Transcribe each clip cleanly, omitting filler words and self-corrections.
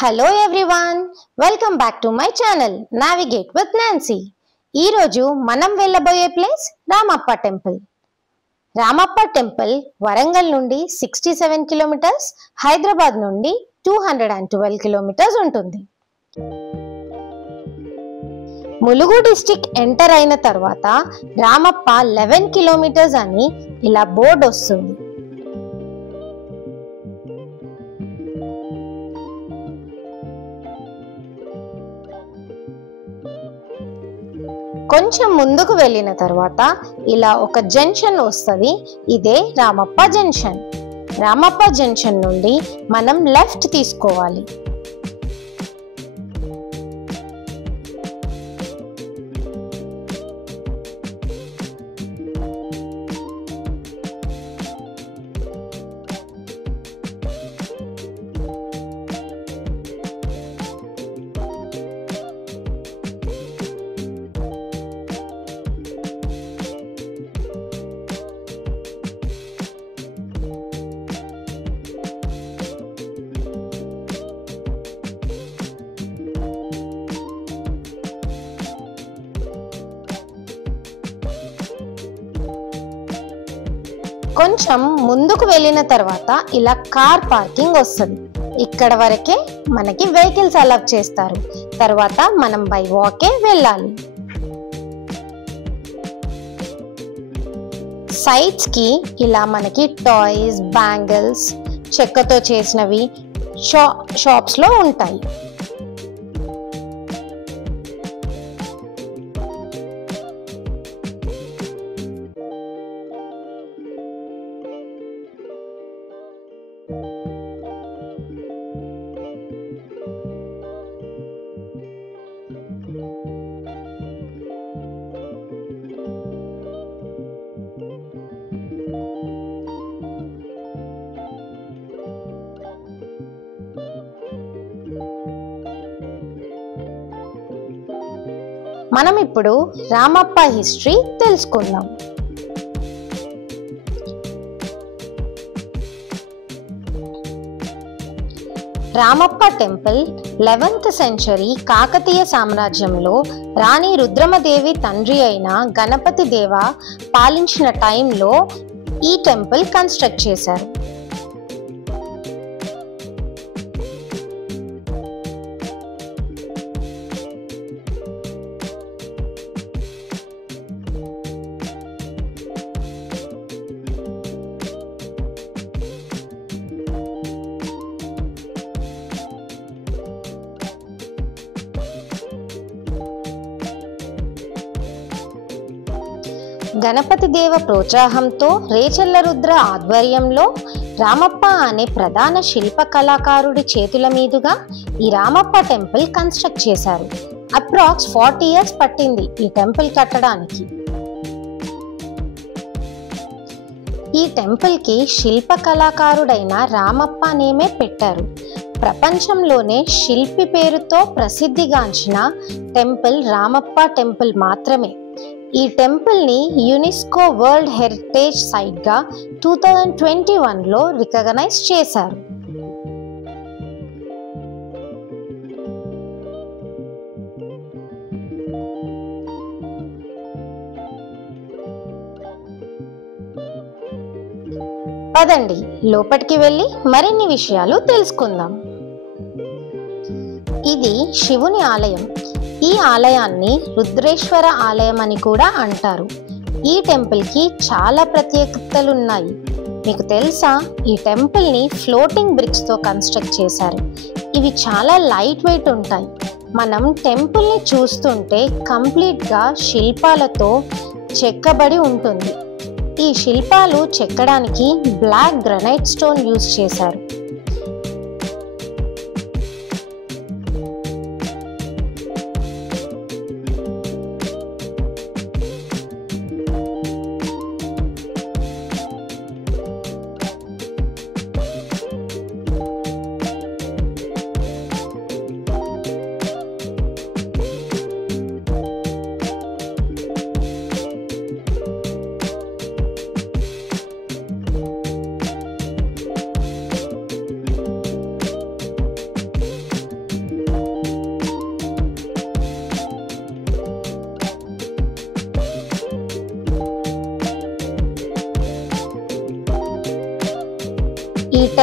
Hello everyone, welcome back to my channel navigate with Nancy. ఈరోజు మనం వెళ్ళబోయే place Ramappa temple. Ramappa temple Warangal నుండి 67 kilometres, Hyderabad నుండి 212 కిలోమీటర్స్ ఉంటుంది. ములుగు డిస్ట్రిక్ట్ ఎంటర్ అయిన తర్వాత రామప్ప 11 కిలోమీటర్స్ అని ఇలా బోర్డు వస్తుంది. కొంచెం ముందుకు వెళ్ళిన తర్వాత ఇలా ఒక జంక్షన్ వస్తుంది. ఇదే రామప్ప జంక్షన్. రామప్ప జంక్షన్ నుండి మనం లెఫ్ట్ తీసుకోవాలి. కొంచెం ముందుకు వెళ్ళిన తర్వాత ఇలా కార్ పార్కింగ్ వస్తుంది. ఇక్కడ వరకే మనకి వెహికల్స్ అలౌ చేస్తారు. తర్వాత మనం బై వాకే వెళ్ళాలి. సైడ్స్ కి ఇలా మనకి టాయ్స్, బ్యాంగిల్స్, చెక్కతో చేసినవి షాప్స్ లో ఉంటాయి. మనం ఇప్పుడు రామప్ప హిస్టరీ తెలుసుకుందాం. Ramappa temple 11th century Kakatiya సామ్రాజ్యంలో రాణి రుద్రమదేవి తండ్రి అయిన గణపతి దేవ పాలించిన టైంలో ఈ టెంపుల్ కన్స్ట్రక్ట్ చేశారు. గణపతి దేవ ప్రోత్సాహంతో రేచల్ల రుద్ర ఆధ్వర్యంలో రామప్ప అనే ప్రధాన శిల్ప కళాకారుడి చేతుల మీదుగా ఈ రామప్ప టెంపుల్ కన్స్ట్రక్ట్ చేశారు. అప్రాక్స్ 40 years పట్టింది ఈ టెంపుల్ కట్టడానికి. ఈ టెంపుల్ కి శిల్ప కళాకారుడైన రామప్ప నేమే పెట్టారు. ప్రపంచంలోనే శిల్పి పేరుతో ప్రసిద్ధిగాంచిన టెంపుల్ రామప్ప టెంపుల్ మాత్రమే. ఈ టెంపుల్ ని యునెస్కో వరల్డ్ హెరిటేజ్ సైట్ గా 2021లో రికగ్నైజ్ చేశారు. పదండి లోపలికి వెళ్ళి మరిన్ని విషయాలు తెలుసుకుందాం. ఇది శివుని ఆలయం. ఈ ఆలయాన్ని రుద్రేశ్వర ఆలయం అని కూడా అంటారు. ఈ టెంపుల్ కి చాలా ప్రత్యేకతలున్నాయి. మీకు తెలుసా, ఈ టెంపుల్ ని ఫ్లోటింగ్ బ్రిక్స్ తో కన్స్ట్రక్ట్ చేశారు. ఇవి చాలా లైట్ వెయిట్ ఉంటాయి. మనం టెంపుల్ ని చూస్తుంటే కంప్లీట్ గా శిల్పాలతో చెక్కబడి ఉంటుంది. ఈ శిల్పాలు చెక్కడానికి బ్లాక్ గ్రానైట్ స్టోన్ యూజ్ చేశారు.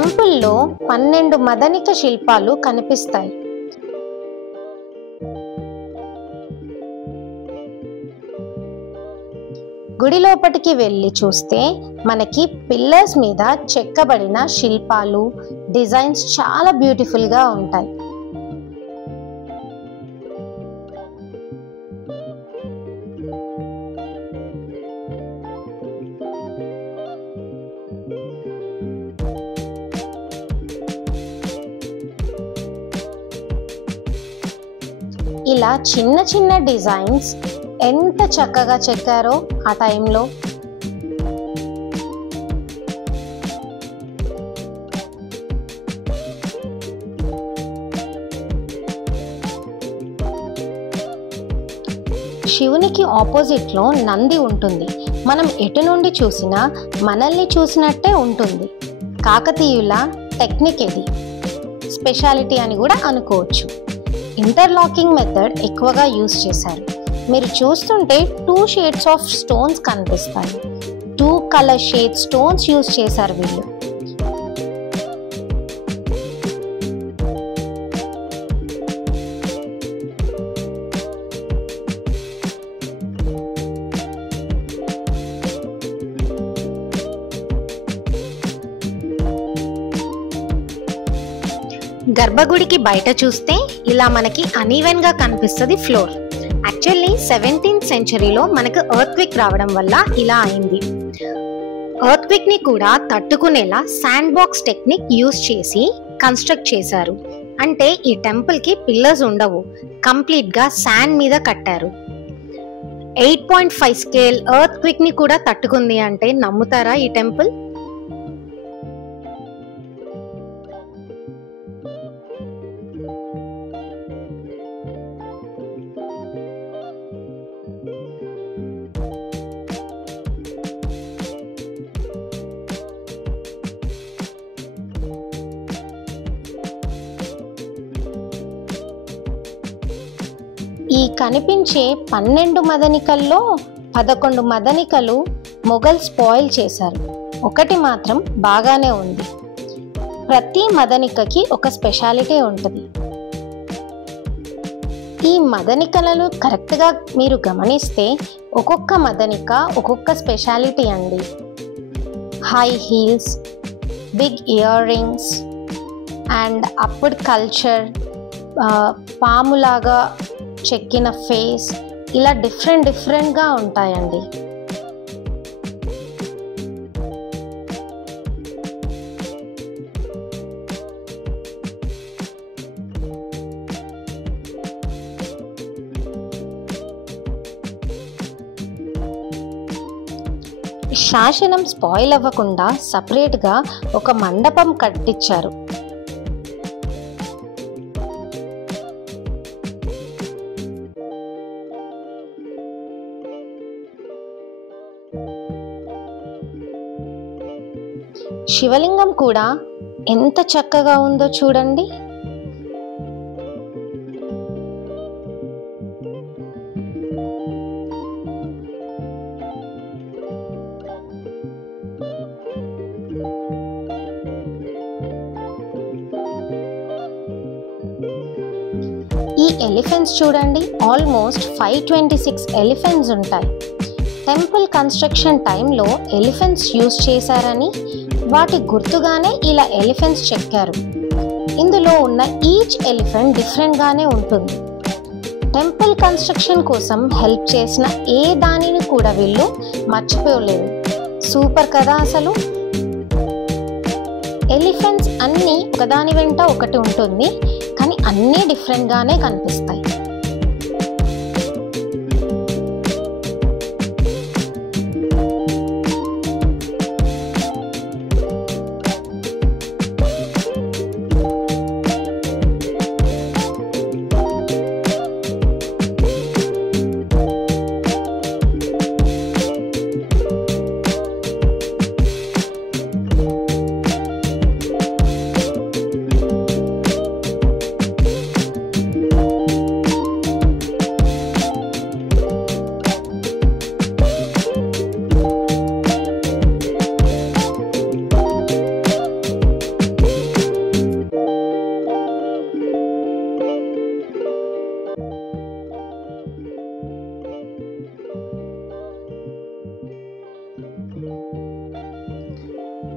టెంపుల్లో 12 మదనిక శిల్పాలు కనిపిస్తాయి. గుడి లోపటికి వెళ్ళి చూస్తే మనకి పిల్లర్స్ మీద చెక్కబడిన శిల్పాలు, డిజైన్స్ చాలా బ్యూటిఫుల్ గా ఉంటాయి. ఇలా చిన్న చిన్న డిజైన్స్ ఎంత చక్కగా చెక్కారో ఆ టైంలో. శివునికి ఆపోజిట్ లో నంది ఉంటుంది. మనం ఎటు నుండి చూసినా మనల్ని చూసినట్టే ఉంటుంది. కాకతీయుల టెక్నిక్ ఇది, స్పెషాలిటీ అని కూడా అనుకోవచ్చు. ఇంటర్లాకింగ్ మెథడ్ ఎక్కువగా యూజ్ చేశారు. మీరు చూస్తుంటే 2 షేడ్స్ ఆఫ్ స్టోన్స్ కనిపిస్తాయి. 2 కలర్ షేడ్ స్టోన్స్ యూజ్ చేశారు వీళ్ళు. గర్భగుడికి బయట చూస్తే ఇలా మనకి అనీవెన్ గా కనిపిస్తుంది ఫ్లోర్. యాక్చువల్లీ 17th సెంచరీలో మనకు ఎర్త్ క్విక్ రావడం వల్ల ఇలా అయింది. ఎర్త్ క్విక్ ని కూడా తట్టుకునేలా శాండ్ బాక్స్ టెక్నిక్ యూజ్ చేసి కన్స్ట్రక్ట్ చేశారు. అంటే ఈ టెంపుల్ కి పిల్లర్స్ ఉండవు, కంప్లీట్ గా శాండ్ మీద కట్టారు. 8.5 స్కేల్ ఎర్త్ క్విక్ ని కూడా తట్టుకుంది అంటే నమ్ముతారా ఈ టెంపుల్? ఈ కనిపించే 12 మదనికల్లో 11 మదనికలు మొఘల్ స్పాయిల్ చేశారు. ఒకటి మాత్రం బాగానే ఉంది. ప్రతి మదనికకి ఒక స్పెషాలిటీ ఉంటుంది. ఈ మదనికలను కరెక్ట్గా మీరు గమనిస్తే ఒక్కొక్క మదనిక ఒక్కొక్క స్పెషాలిటీ అండి. High heels, big earrings and అప్పుడు కల్చర్, పాములాగా చెక్కిన ఫేస్, ఇలా డిఫరెంట్గా ఉంటాయండి. శాసనం స్పాయిల్ అవ్వకుండా సపరేట్గా ఒక మండపం కట్టించారు. శివలింగం కూడా ఎంత చక్కగా ఉందో చూడండి. ఈ ఎలిఫెంట్స్ చూడండి, ఆల్మోస్ట్ 526 ఎలిఫెంట్స్ ఉంటాయి. టెంపుల్ కన్స్ట్రక్షన్ టైంలో ఎలిఫెంట్స్ యూజ్ చేశారని వాటి గుర్తుగానే ఇలా ఎలిఫెంట్స్ చెక్కారు. ఇందులో ఉన్న ఈచ్ ఎలిఫెంట్ డిఫరెంట్గానే ఉంటుంది. టెంపుల్ కన్స్ట్రక్షన్ కోసం హెల్ప్ చేసిన ఏ దానిని కూడా వీళ్ళు మర్చిపోలేదు. సూపర్ కదా అసలు. ఎలిఫెంట్స్ అన్నీ ఒకదాని వెంట ఒకటి ఉంటుంది, కానీ అన్నీ డిఫరెంట్గానే కనిపిస్తాయి.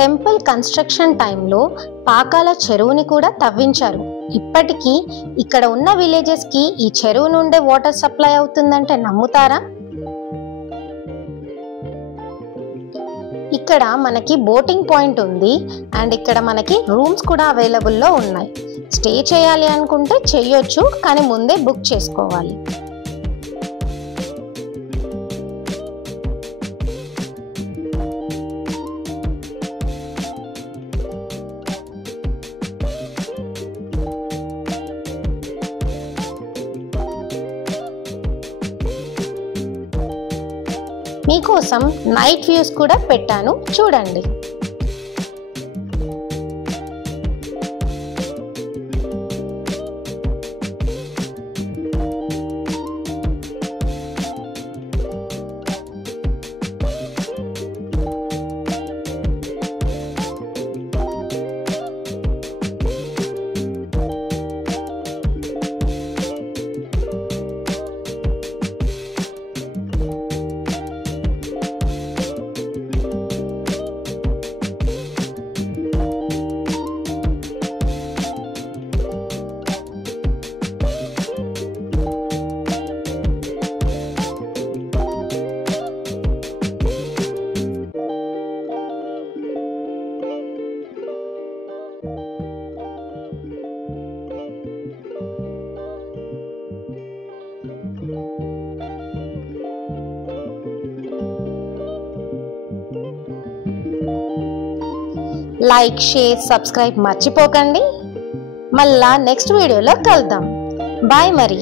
టెంపుల్ కన్స్ట్రక్షన్ టైంలో పాకాల చెరువుని కూడా తవ్వించారు. ఇప్పటికీ ఇక్కడ ఉన్న విలేజెస్కి ఈ చెరువు నుండే వాటర్ సప్లై అవుతుందంటే నమ్ముతారా? ఇక్కడ మనకి బోటింగ్ పాయింట్ ఉంది అండ్ ఇక్కడ మనకి రూమ్స్ కూడా అవైలబుల్లో ఉన్నాయి. స్టే చేయాలి అనుకుంటే చేయొచ్చు, కానీ ముందే బుక్ చేసుకోవాలి. మీకోసం నైట్ వ్యూస్ కూడా పెట్టాను, చూడండి. లైక్, షేర్, సబ్స్క్రైబ్ మర్చిపోకండి. మళ్ళా నెక్స్ట్ వీడియోలో కలుద్దాం. బాయ్ మరి.